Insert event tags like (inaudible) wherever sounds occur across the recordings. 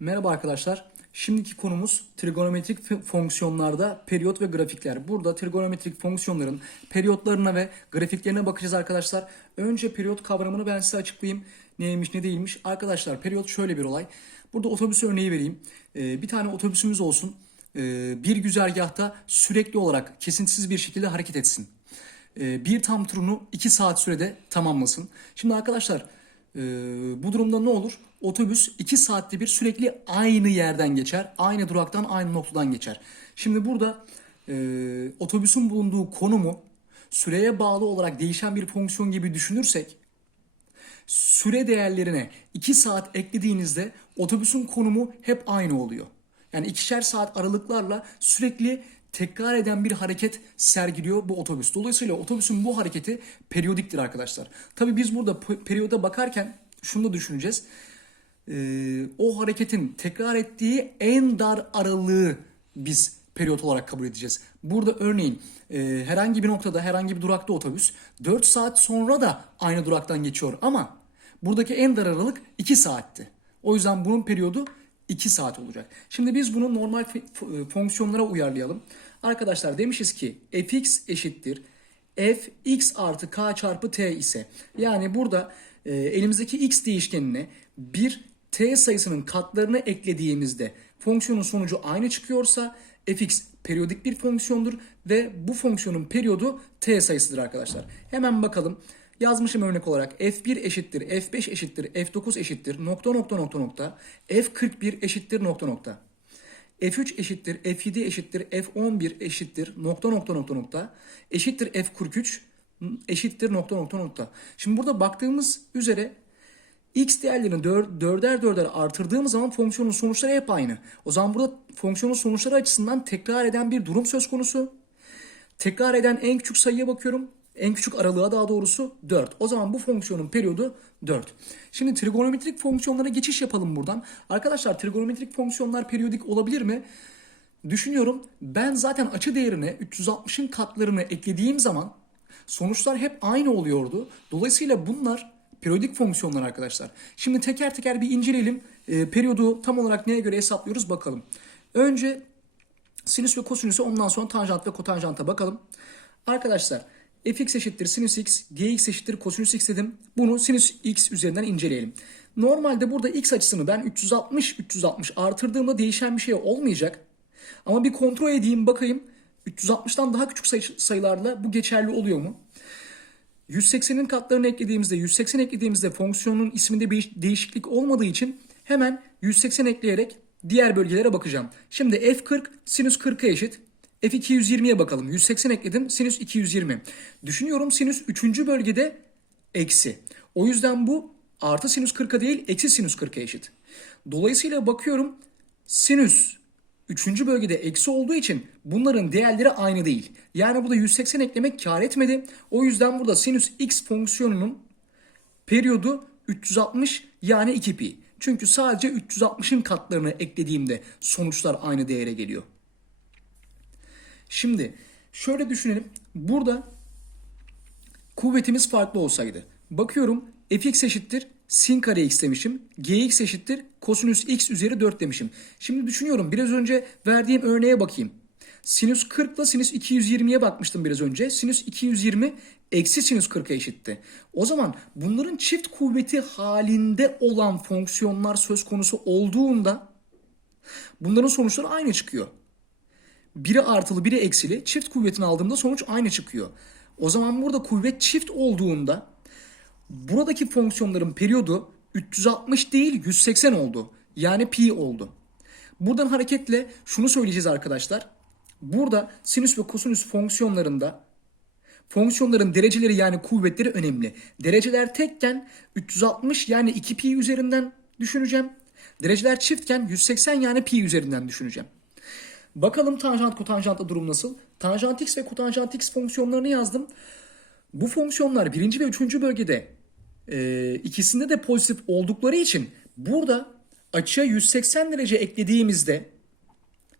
Merhaba arkadaşlar. Şimdiki konumuz trigonometrik fonksiyonlarda periyot ve grafikler. Burada trigonometrik fonksiyonların periyotlarına ve grafiklerine bakacağız arkadaşlar. Önce periyot kavramını ben size açıklayayım. Neymiş ne değilmiş. Arkadaşlar periyot şöyle bir olay. Burada otobüs örneği vereyim. Ee, bir tane otobüsümüz olsun. Ee, bir güzergahta sürekli olarak kesintisiz bir şekilde hareket etsin. Ee, bir tam turunu 2 saat sürede tamamlasın. Şimdi arkadaşlar ee, bu durumda ne olur? Otobüs 2 saatte bir sürekli aynı yerden geçer. Aynı duraktan aynı noktadan geçer. Şimdi burada e, otobüsün bulunduğu konumu süreye bağlı olarak değişen bir fonksiyon gibi düşünürsek süre değerlerine 2 saat eklediğinizde otobüsün konumu hep aynı oluyor. Yani ikişer saat aralıklarla sürekli tekrar eden bir hareket sergiliyor bu otobüs. Dolayısıyla otobüsün bu hareketi periyodiktir arkadaşlar. Tabi biz burada pe- periyoda bakarken şunu da düşüneceğiz. Ee, o hareketin tekrar ettiği en dar aralığı biz periyot olarak kabul edeceğiz. Burada örneğin e, herhangi bir noktada herhangi bir durakta otobüs 4 saat sonra da aynı duraktan geçiyor ama buradaki en dar aralık 2 saatti. O yüzden bunun periyodu 2 saat olacak. Şimdi biz bunu normal f- f- fonksiyonlara uyarlayalım. Arkadaşlar demişiz ki fx eşittir fx artı k çarpı t ise yani burada e, elimizdeki x değişkenine bir t sayısının katlarını eklediğimizde fonksiyonun sonucu aynı çıkıyorsa fx periyodik bir fonksiyondur ve bu fonksiyonun periyodu t sayısıdır arkadaşlar. Hemen bakalım. Yazmışım örnek olarak f1 eşittir, f5 eşittir, f9 eşittir, nokta nokta nokta nokta, f41 eşittir nokta nokta. F3 eşittir, F7 eşittir, F11 eşittir, nokta nokta nokta nokta, eşittir F43 eşittir nokta nokta nokta. Şimdi burada baktığımız üzere x değerlerini dör, dörder dörder artırdığımız zaman fonksiyonun sonuçları hep aynı. O zaman burada fonksiyonun sonuçları açısından tekrar eden bir durum söz konusu. Tekrar eden en küçük sayıya bakıyorum. En küçük aralığa daha doğrusu 4. O zaman bu fonksiyonun periyodu 4. Şimdi trigonometrik fonksiyonlara geçiş yapalım buradan. Arkadaşlar trigonometrik fonksiyonlar periyodik olabilir mi? Düşünüyorum. Ben zaten açı değerine 360'ın katlarını eklediğim zaman sonuçlar hep aynı oluyordu. Dolayısıyla bunlar periyodik fonksiyonlar arkadaşlar. Şimdi teker teker bir inceleyelim. E, periyodu tam olarak neye göre hesaplıyoruz bakalım. Önce Sinüs ve kosinüsü ondan sonra tanjant ve kotanjanta bakalım. Arkadaşlar fx eşittir sinüs x, gx eşittir kosinüs x dedim. Bunu sinüs x üzerinden inceleyelim. Normalde burada x açısını ben 360 360 artırdığımda değişen bir şey olmayacak. Ama bir kontrol edeyim bakayım 360'tan daha küçük sayı- sayılarla bu geçerli oluyor mu? 180'in katlarını eklediğimizde 180 eklediğimizde fonksiyonun isminde bir değişiklik olmadığı için hemen 180 ekleyerek diğer bölgelere bakacağım. Şimdi f40 sinüs 40'a eşit. F220'ye bakalım. 180 ekledim. Sinüs 220. Düşünüyorum sinüs 3. bölgede eksi. O yüzden bu artı sinüs 40'a değil eksi sinüs 40'a eşit. Dolayısıyla bakıyorum sinüs 3. bölgede eksi olduğu için bunların değerleri aynı değil. Yani burada 180 eklemek kar etmedi. O yüzden burada sinüs x fonksiyonunun periyodu 360 yani 2 pi. Çünkü sadece 360'ın katlarını eklediğimde sonuçlar aynı değere geliyor. Şimdi şöyle düşünelim. Burada kuvvetimiz farklı olsaydı. Bakıyorum fx eşittir sin kare x demişim. gx eşittir kosinüs x üzeri 4 demişim. Şimdi düşünüyorum biraz önce verdiğim örneğe bakayım. Sinüs 40 ile sinüs 220'ye bakmıştım biraz önce. Sinüs 220 eksi sinüs 40'a eşitti. O zaman bunların çift kuvveti halinde olan fonksiyonlar söz konusu olduğunda bunların sonuçları aynı çıkıyor. Biri artılı biri eksili çift kuvvetini aldığımda sonuç aynı çıkıyor. O zaman burada kuvvet çift olduğunda buradaki fonksiyonların periyodu 360 değil 180 oldu. Yani pi oldu. Buradan hareketle şunu söyleyeceğiz arkadaşlar. Burada sinüs ve kosinüs fonksiyonlarında fonksiyonların dereceleri yani kuvvetleri önemli. Dereceler tekken 360 yani 2 pi üzerinden düşüneceğim. Dereceler çiftken 180 yani pi üzerinden düşüneceğim. Bakalım tanjant kotanjantta durum nasıl? Tanjant x ve kotanjant x fonksiyonlarını yazdım. Bu fonksiyonlar birinci ve üçüncü bölgede e, ikisinde de pozitif oldukları için burada açıya 180 derece eklediğimizde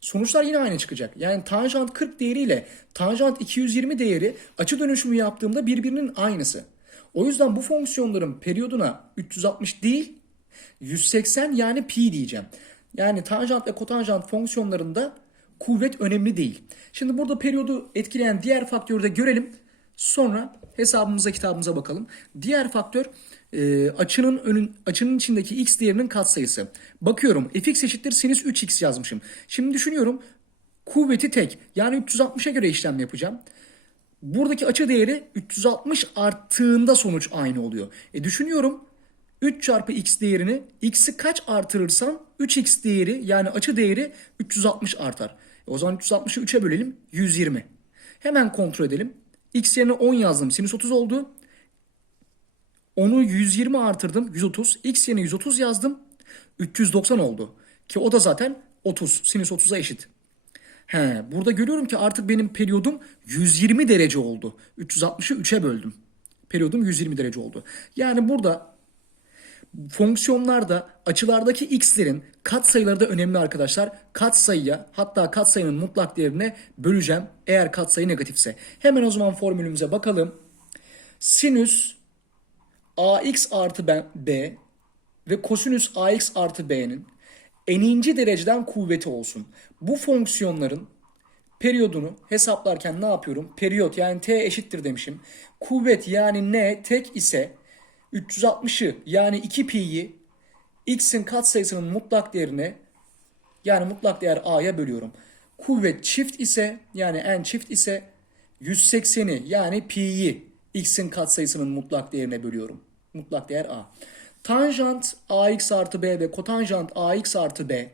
sonuçlar yine aynı çıkacak. Yani tanjant 40 değeriyle tanjant 220 değeri açı dönüşümü yaptığımda birbirinin aynısı. O yüzden bu fonksiyonların periyoduna 360 değil 180 yani pi diyeceğim. Yani tanjant ve kotanjant fonksiyonlarında kuvvet önemli değil. Şimdi burada periyodu etkileyen diğer faktörü de görelim. Sonra hesabımıza kitabımıza bakalım. Diğer faktör e, açının önün açının içindeki x değerinin katsayısı. Bakıyorum fx eşittir sinüs 3x yazmışım. Şimdi düşünüyorum kuvveti tek yani 360'a göre işlem yapacağım. Buradaki açı değeri 360 arttığında sonuç aynı oluyor. E düşünüyorum 3 çarpı x değerini x'i kaç artırırsam 3x değeri yani açı değeri 360 artar. E o zaman 360'ı 3'e bölelim 120. Hemen kontrol edelim. X yerine 10 yazdım sinüs 30 oldu. Onu 120 artırdım 130. X yerine 130 yazdım. 390 oldu. Ki o da zaten 30. Sinüs 30'a eşit. He, burada görüyorum ki artık benim periyodum 120 derece oldu. 360'ı 3'e böldüm. Periyodum 120 derece oldu. Yani burada fonksiyonlarda açılardaki x'lerin katsayıları da önemli arkadaşlar. Katsayıya hatta katsayının mutlak değerine böleceğim eğer katsayı negatifse. Hemen o zaman formülümüze bakalım. Sinüs ax artı b- ve kosinüs ax artı b'nin eninci dereceden kuvveti olsun. Bu fonksiyonların periyodunu hesaplarken ne yapıyorum? Periyot yani t eşittir demişim. Kuvvet yani n tek ise 360'ı yani 2 pi'yi x'in katsayısının mutlak değerine yani mutlak değer a'ya bölüyorum. Kuvvet çift ise yani n çift ise 180'i yani pi'yi x'in katsayısının mutlak değerine bölüyorum. Mutlak değer a. Tanjant ax artı b ve kotanjant ax artı b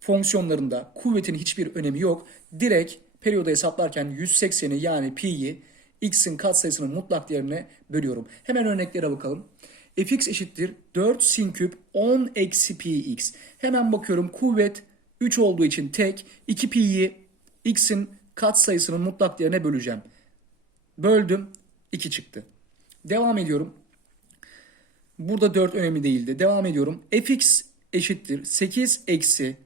fonksiyonlarında kuvvetin hiçbir önemi yok. Direkt periyoda hesaplarken 180'i yani pi'yi x'in katsayısının mutlak değerine bölüyorum. Hemen örneklere bakalım. fx eşittir 4 sin küp 10 eksi pi x. Hemen bakıyorum kuvvet 3 olduğu için tek 2 pi'yi x'in katsayısının mutlak değerine böleceğim. Böldüm 2 çıktı. Devam ediyorum. Burada 4 önemli değildi. Devam ediyorum. fx eşittir 8 eksi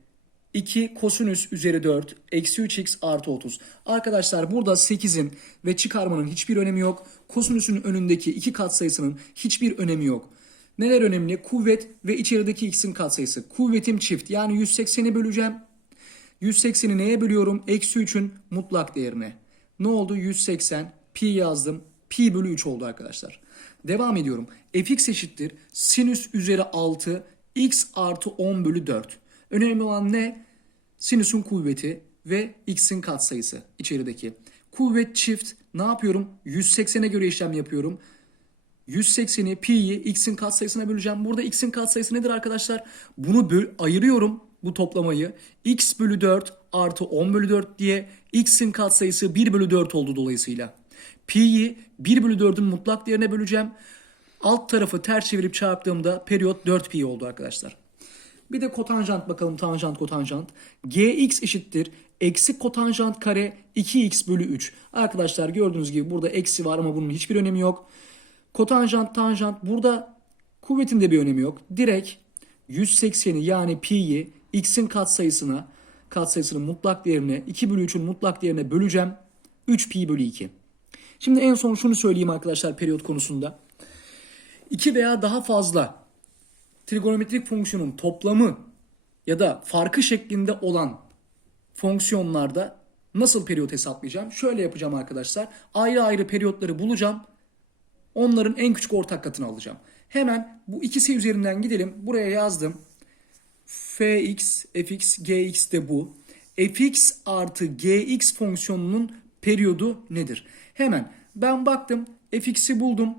2 kosinüs üzeri 4 eksi 3x artı 30. Arkadaşlar burada 8'in ve çıkarmanın hiçbir önemi yok. Kosinüsün önündeki iki katsayısının hiçbir önemi yok. Neler önemli? Kuvvet ve içerideki x'in katsayısı. Kuvvetim çift yani 180'i böleceğim. 180'i neye bölüyorum? Eksi 3'ün mutlak değerine. Ne oldu? 180 pi yazdım. Pi bölü 3 oldu arkadaşlar. Devam ediyorum. fx eşittir. Sinüs üzeri 6 x artı 10 bölü 4. Önemli olan ne? Sinüsün kuvveti ve x'in katsayısı içerideki. Kuvvet çift ne yapıyorum? 180'e göre işlem yapıyorum. 180'i pi'yi x'in katsayısına böleceğim. Burada x'in katsayısı nedir arkadaşlar? Bunu böl ayırıyorum bu toplamayı. x bölü 4 artı 10 bölü 4 diye x'in katsayısı 1 bölü 4 oldu dolayısıyla. Pi'yi 1 bölü 4'ün mutlak değerine böleceğim. Alt tarafı ters çevirip çarptığımda periyot 4 pi oldu arkadaşlar. Bir de kotanjant bakalım tanjant kotanjant. gx eşittir eksi kotanjant kare 2x bölü 3. Arkadaşlar gördüğünüz gibi burada eksi var ama bunun hiçbir önemi yok. Kotanjant tanjant burada kuvvetin de bir önemi yok. Direkt 180'i yani pi'yi x'in katsayısına katsayısının mutlak değerine 2 bölü 3'ün mutlak değerine böleceğim. 3 pi bölü 2. Şimdi en son şunu söyleyeyim arkadaşlar periyot konusunda. 2 veya daha fazla trigonometrik fonksiyonun toplamı ya da farkı şeklinde olan fonksiyonlarda nasıl periyot hesaplayacağım? Şöyle yapacağım arkadaşlar. Ayrı ayrı periyotları bulacağım. Onların en küçük ortak katını alacağım. Hemen bu ikisi üzerinden gidelim. Buraya yazdım. fx, fx, gx de bu. fx artı gx fonksiyonunun periyodu nedir? Hemen ben baktım fx'i buldum.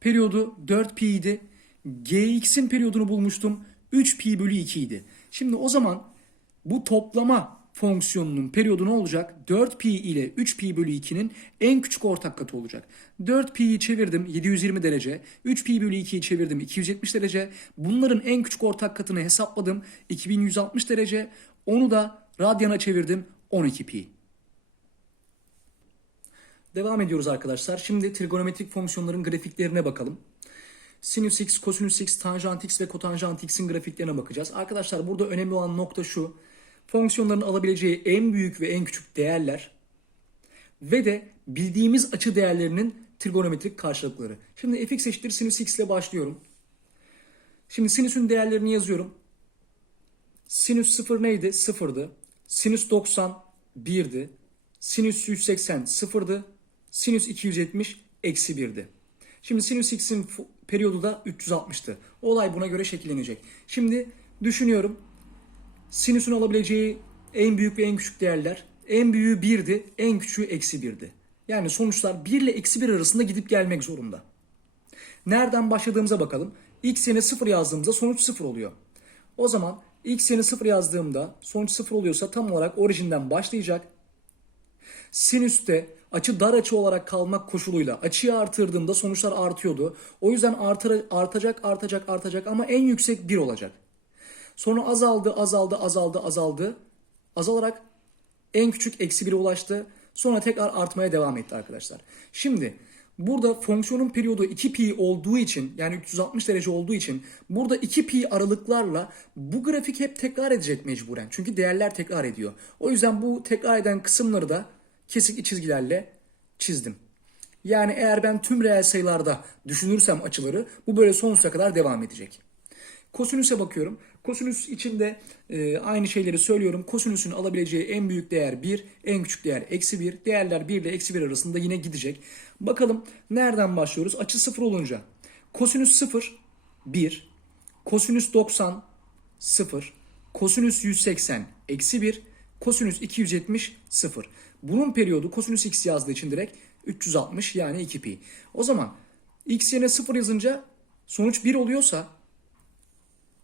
Periyodu 4pi idi. Gx'in periyodunu bulmuştum. 3pi bölü 2 idi. Şimdi o zaman bu toplama fonksiyonunun periyodu ne olacak? 4pi ile 3pi bölü 2'nin en küçük ortak katı olacak. 4pi'yi çevirdim 720 derece. 3pi bölü 2'yi çevirdim 270 derece. Bunların en küçük ortak katını hesapladım. 2160 derece. Onu da radyana çevirdim 12pi. Devam ediyoruz arkadaşlar. Şimdi trigonometrik fonksiyonların grafiklerine bakalım. Sinüs x, kosinüs x, tanjant x ve kotanjant x'in grafiklerine bakacağız. Arkadaşlar burada önemli olan nokta şu. Fonksiyonların alabileceği en büyük ve en küçük değerler ve de bildiğimiz açı değerlerinin trigonometrik karşılıkları. Şimdi fx eşittir sinüs x ile başlıyorum. Şimdi sinüsün değerlerini yazıyorum. Sinüs 0 neydi? 0'dı. Sinüs 90 1'di. Sinüs 180 0'dı. Sinüs 270 eksi 1'di. Şimdi sinüs x'in periyodu da 360'tı. Olay buna göre şekillenecek. Şimdi düşünüyorum. Sinüsün alabileceği en büyük ve en küçük değerler. En büyüğü 1'di, en küçüğü eksi 1'di. Yani sonuçlar 1 ile eksi 1 arasında gidip gelmek zorunda. Nereden başladığımıza bakalım. X yerine 0 yazdığımızda sonuç 0 oluyor. O zaman x yerine 0 yazdığımda sonuç 0 oluyorsa tam olarak orijinden başlayacak. Sinüste açı dar açı olarak kalmak koşuluyla açıyı artırdığımda sonuçlar artıyordu. O yüzden artır, artacak artacak artacak ama en yüksek 1 olacak. Sonra azaldı azaldı azaldı azaldı. Azalarak en küçük eksi 1'e ulaştı. Sonra tekrar artmaya devam etti arkadaşlar. Şimdi burada fonksiyonun periyodu 2 pi olduğu için yani 360 derece olduğu için burada 2 pi aralıklarla bu grafik hep tekrar edecek mecburen. Çünkü değerler tekrar ediyor. O yüzden bu tekrar eden kısımları da kesikli çizgilerle çizdim. Yani eğer ben tüm reel sayılarda düşünürsem açıları bu böyle sonsuza kadar devam edecek. Kosinüse bakıyorum. Kosinüs içinde e, aynı şeyleri söylüyorum. Kosinüsün alabileceği en büyük değer 1, en küçük değer eksi 1. Değerler 1 ile eksi 1 arasında yine gidecek. Bakalım nereden başlıyoruz? Açı 0 olunca. Kosinüs 0, 1. Kosinüs 90, 0. Kosinüs 180, eksi 1. Kosinüs 270, 0. Bunun periyodu kosinüs x yazdığı için direkt 360 yani 2 pi. O zaman x yerine 0 yazınca sonuç 1 oluyorsa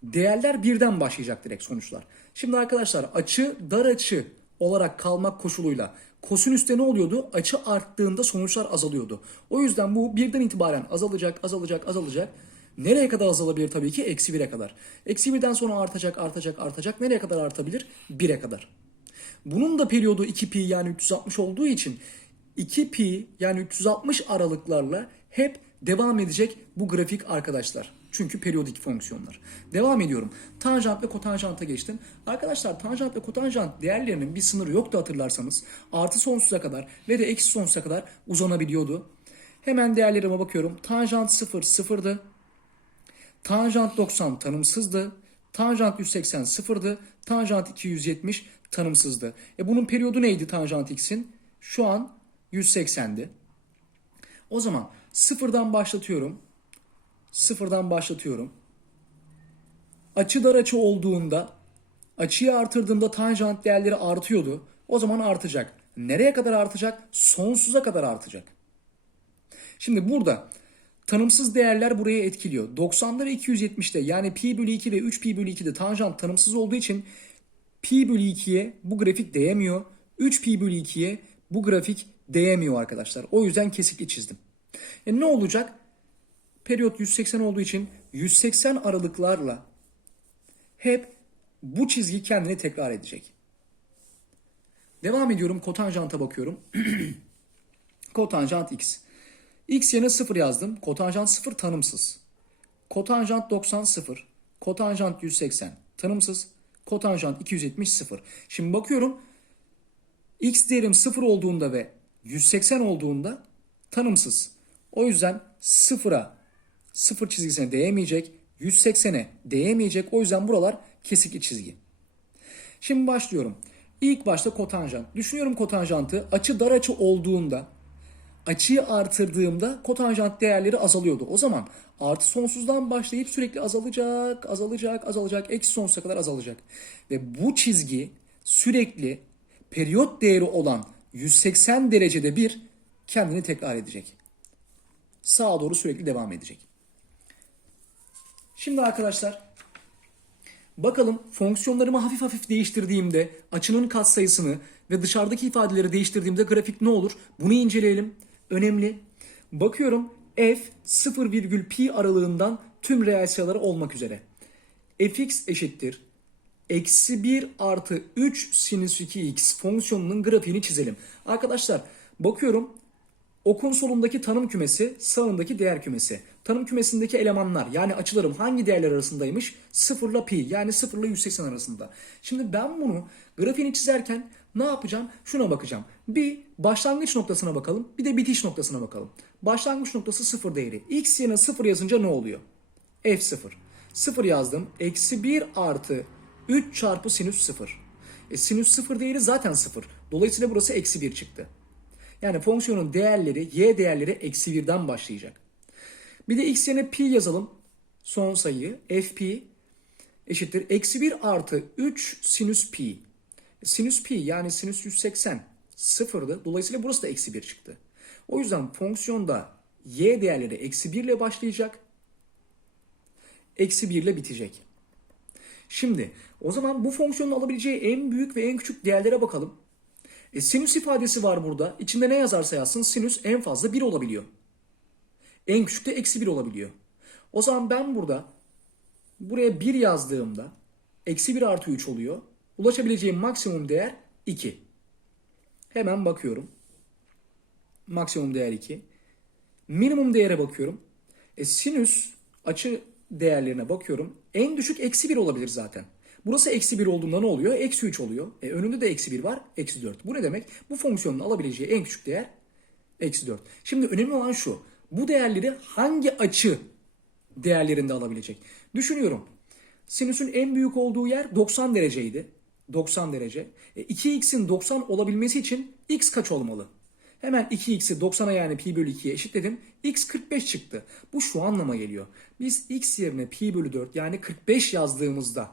değerler birden başlayacak direkt sonuçlar. Şimdi arkadaşlar açı dar açı olarak kalmak koşuluyla kosinüste ne oluyordu? Açı arttığında sonuçlar azalıyordu. O yüzden bu birden itibaren azalacak, azalacak, azalacak. Nereye kadar azalabilir tabii ki? Eksi 1'e kadar. Eksi 1'den sonra artacak, artacak, artacak. Nereye kadar artabilir? 1'e kadar. Bunun da periyodu 2 pi yani 360 olduğu için 2 pi yani 360 aralıklarla hep devam edecek bu grafik arkadaşlar. Çünkü periyodik fonksiyonlar. Devam ediyorum. Tanjant ve kotanjanta geçtim. Arkadaşlar tanjant ve kotanjant değerlerinin bir sınırı yoktu hatırlarsanız. Artı sonsuza kadar ve de eksi sonsuza kadar uzanabiliyordu. Hemen değerlerime bakıyorum. Tanjant 0 sıfırdı. Tanjant 90 tanımsızdı. Tanjant 180 sıfırdı. Tanjant 270 tanımsızdı. E bunun periyodu neydi tanjant x'in? Şu an 180'di. O zaman sıfırdan başlatıyorum. Sıfırdan başlatıyorum. Açı dar açı olduğunda açıyı artırdığımda tanjant değerleri artıyordu. O zaman artacak. Nereye kadar artacak? Sonsuza kadar artacak. Şimdi burada tanımsız değerler buraya etkiliyor. 90'da ve 270'te yani pi bölü 2 ve 3 pi bölü 2'de tanjant tanımsız olduğu için pi bölü 2'ye bu grafik değemiyor. 3 pi bölü 2'ye bu grafik değemiyor arkadaşlar. O yüzden kesikli çizdim. E ne olacak? Periyot 180 olduğu için 180 aralıklarla hep bu çizgi kendini tekrar edecek. Devam ediyorum. Kotanjanta bakıyorum. (clears throat) Kotanjant x. x yerine 0 yazdım. Kotanjant 0 tanımsız. Kotanjant 90 0. Kotanjant 180 tanımsız. Kotanjant 270 0. Şimdi bakıyorum. X değerim 0 olduğunda ve 180 olduğunda tanımsız. O yüzden 0'a 0 çizgisine değemeyecek. 180'e değemeyecek. O yüzden buralar kesikli çizgi. Şimdi başlıyorum. İlk başta kotanjant. Düşünüyorum kotanjantı. Açı dar açı olduğunda açıyı artırdığımda kotanjant değerleri azalıyordu. O zaman artı sonsuzdan başlayıp sürekli azalacak, azalacak, azalacak, eksi sonsuza kadar azalacak. Ve bu çizgi sürekli periyot değeri olan 180 derecede bir kendini tekrar edecek. Sağa doğru sürekli devam edecek. Şimdi arkadaşlar bakalım fonksiyonlarımı hafif hafif değiştirdiğimde açının katsayısını ve dışarıdaki ifadeleri değiştirdiğimde grafik ne olur? Bunu inceleyelim. Önemli. Bakıyorum f 0, pi aralığından tüm reel sayıları olmak üzere. fx eşittir. Eksi 1 artı 3 sinüs 2x fonksiyonunun grafiğini çizelim. Arkadaşlar bakıyorum Okun solundaki tanım kümesi, sağındaki değer kümesi. Tanım kümesindeki elemanlar yani açılarım hangi değerler arasındaymış? 0 ile pi yani 0 ile 180 arasında. Şimdi ben bunu grafiğini çizerken ne yapacağım? Şuna bakacağım. Bir başlangıç noktasına bakalım bir de bitiş noktasına bakalım. Başlangıç noktası 0 değeri. X yerine 0 yazınca ne oluyor? F0. 0 yazdım. Eksi 1 artı 3 çarpı sinüs 0. E, sinüs 0 değeri zaten 0. Dolayısıyla burası eksi 1 çıktı. Yani fonksiyonun değerleri, y değerleri eksi 1'den başlayacak. Bir de x yerine pi yazalım. Son sayı fp eşittir. Eksi 1 artı 3 sinüs pi. Sinüs pi yani sinüs 180 sıfırdı. Dolayısıyla burası da eksi 1 çıktı. O yüzden fonksiyonda y değerleri eksi 1 ile başlayacak. Eksi 1 ile bitecek. Şimdi o zaman bu fonksiyonun alabileceği en büyük ve en küçük değerlere bakalım. E, sinüs ifadesi var burada. İçinde ne yazarsa yazsın sinüs en fazla 1 olabiliyor. En küçük de eksi 1 olabiliyor. O zaman ben burada buraya 1 yazdığımda eksi 1 artı 3 oluyor. Ulaşabileceğim maksimum değer 2. Hemen bakıyorum. Maksimum değer 2. Minimum değere bakıyorum. E, sinüs açı değerlerine bakıyorum. En düşük eksi 1 olabilir zaten. Burası eksi 1 olduğunda ne oluyor? Eksi 3 oluyor. E, önünde de eksi 1 var. Eksi 4. Bu ne demek? Bu fonksiyonun alabileceği en küçük değer eksi 4. Şimdi önemli olan şu. Bu değerleri hangi açı değerlerinde alabilecek? Düşünüyorum. Sinüsün en büyük olduğu yer 90 dereceydi. 90 derece. E, 2x'in 90 olabilmesi için x kaç olmalı? Hemen 2x'i 90'a yani pi bölü 2'ye eşitledim. x 45 çıktı. Bu şu anlama geliyor. Biz x yerine pi bölü 4 yani 45 yazdığımızda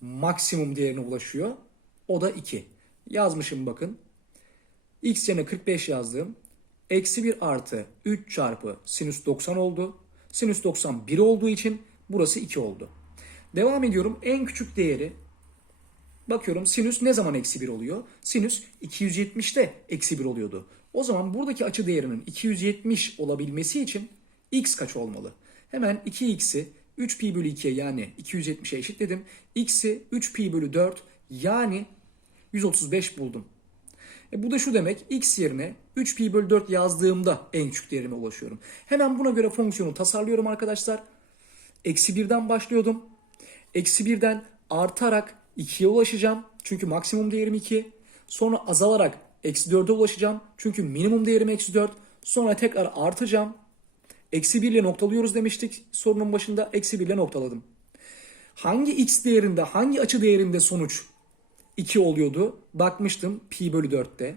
maksimum değerine ulaşıyor. O da 2. Yazmışım bakın. x yerine 45 yazdım. Eksi 1 artı 3 çarpı sinüs 90 oldu. Sinüs 90 1 olduğu için burası 2 oldu. Devam ediyorum. En küçük değeri bakıyorum sinüs ne zaman eksi 1 oluyor? Sinüs 270'te eksi 1 oluyordu. O zaman buradaki açı değerinin 270 olabilmesi için x kaç olmalı? Hemen 2x'i 3 pi bölü 2'ye yani 270'e eşitledim. x'i 3 pi bölü 4 yani 135 buldum. E bu da şu demek x yerine 3 pi bölü 4 yazdığımda en küçük değerime ulaşıyorum. Hemen buna göre fonksiyonu tasarlıyorum arkadaşlar. Eksi 1'den başlıyordum. Eksi 1'den artarak 2'ye ulaşacağım. Çünkü maksimum değerim 2. Sonra azalarak eksi 4'e ulaşacağım. Çünkü minimum değerim eksi 4. Sonra tekrar artacağım. Eksi 1 ile noktalıyoruz demiştik sorunun başında. Eksi 1 ile noktaladım. Hangi x değerinde, hangi açı değerinde sonuç 2 oluyordu? Bakmıştım pi bölü 4'te.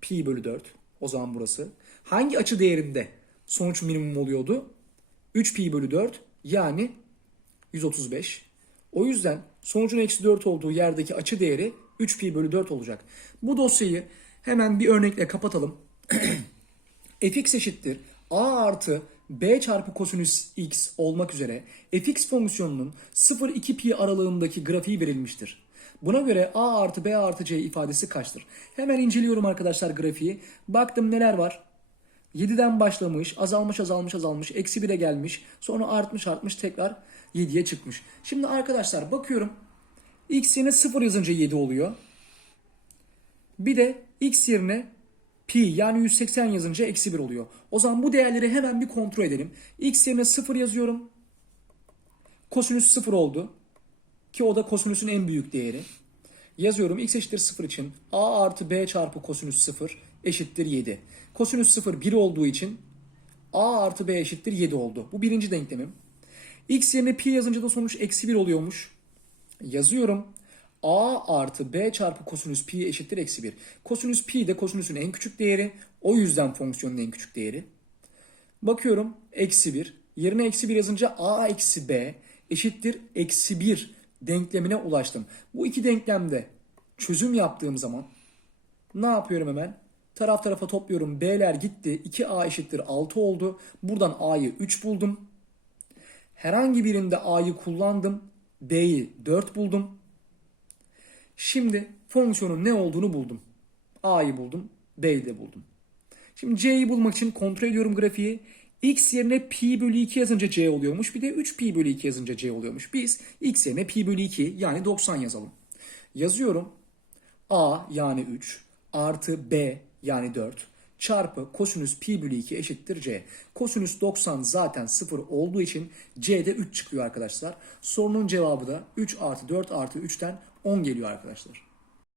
Pi bölü 4. O zaman burası. Hangi açı değerinde sonuç minimum oluyordu? 3 pi bölü 4 yani 135. O yüzden sonucun eksi 4 olduğu yerdeki açı değeri 3 pi bölü 4 olacak. Bu dosyayı hemen bir örnekle kapatalım. (clears throat) fx eşittir a artı b çarpı kosinüs x olmak üzere fx fonksiyonunun 0-2 pi aralığındaki grafiği verilmiştir. Buna göre a artı b artı c ifadesi kaçtır? Hemen inceliyorum arkadaşlar grafiği. Baktım neler var. 7'den başlamış, azalmış, azalmış, azalmış, eksi 1'e gelmiş, sonra artmış, artmış, tekrar 7'ye çıkmış. Şimdi arkadaşlar bakıyorum. X yerine 0 yazınca 7 oluyor. Bir de x yerine pi yani 180 yazınca eksi 1 oluyor. O zaman bu değerleri hemen bir kontrol edelim. X yerine 0 yazıyorum. Kosinüs 0 oldu. Ki o da kosinüsün en büyük değeri. Yazıyorum x eşittir 0 için a artı b çarpı kosinüs 0 eşittir 7. Kosinüs 0 1 olduğu için a artı b eşittir 7 oldu. Bu birinci denklemim. X yerine pi yazınca da sonuç eksi 1 oluyormuş. Yazıyorum. a artı b çarpı kosinüs pi eşittir eksi 1. Kosinüs pi de kosinüsün en küçük değeri. O yüzden fonksiyonun en küçük değeri. Bakıyorum eksi 1. Yerine eksi 1 yazınca a eksi b eşittir eksi 1 denklemine ulaştım. Bu iki denklemde çözüm yaptığım zaman ne yapıyorum hemen? Taraf tarafa topluyorum. B'ler gitti. 2A eşittir 6 oldu. Buradan A'yı 3 buldum. Herhangi birinde A'yı kullandım. B'yi 4 buldum. Şimdi fonksiyonun ne olduğunu buldum. A'yı buldum. B'yi de buldum. Şimdi C'yi bulmak için kontrol ediyorum grafiği. X yerine pi bölü 2 yazınca C oluyormuş. Bir de 3 pi bölü 2 yazınca C oluyormuş. Biz X yerine pi bölü 2 yani 90 yazalım. Yazıyorum. A yani 3 artı B yani 4 çarpı kosinüs pi bölü 2 eşittir C. Kosinüs 90 zaten 0 olduğu için C'de 3 çıkıyor arkadaşlar. Sorunun cevabı da 3 artı 4 artı 3'ten 10 geliyor arkadaşlar.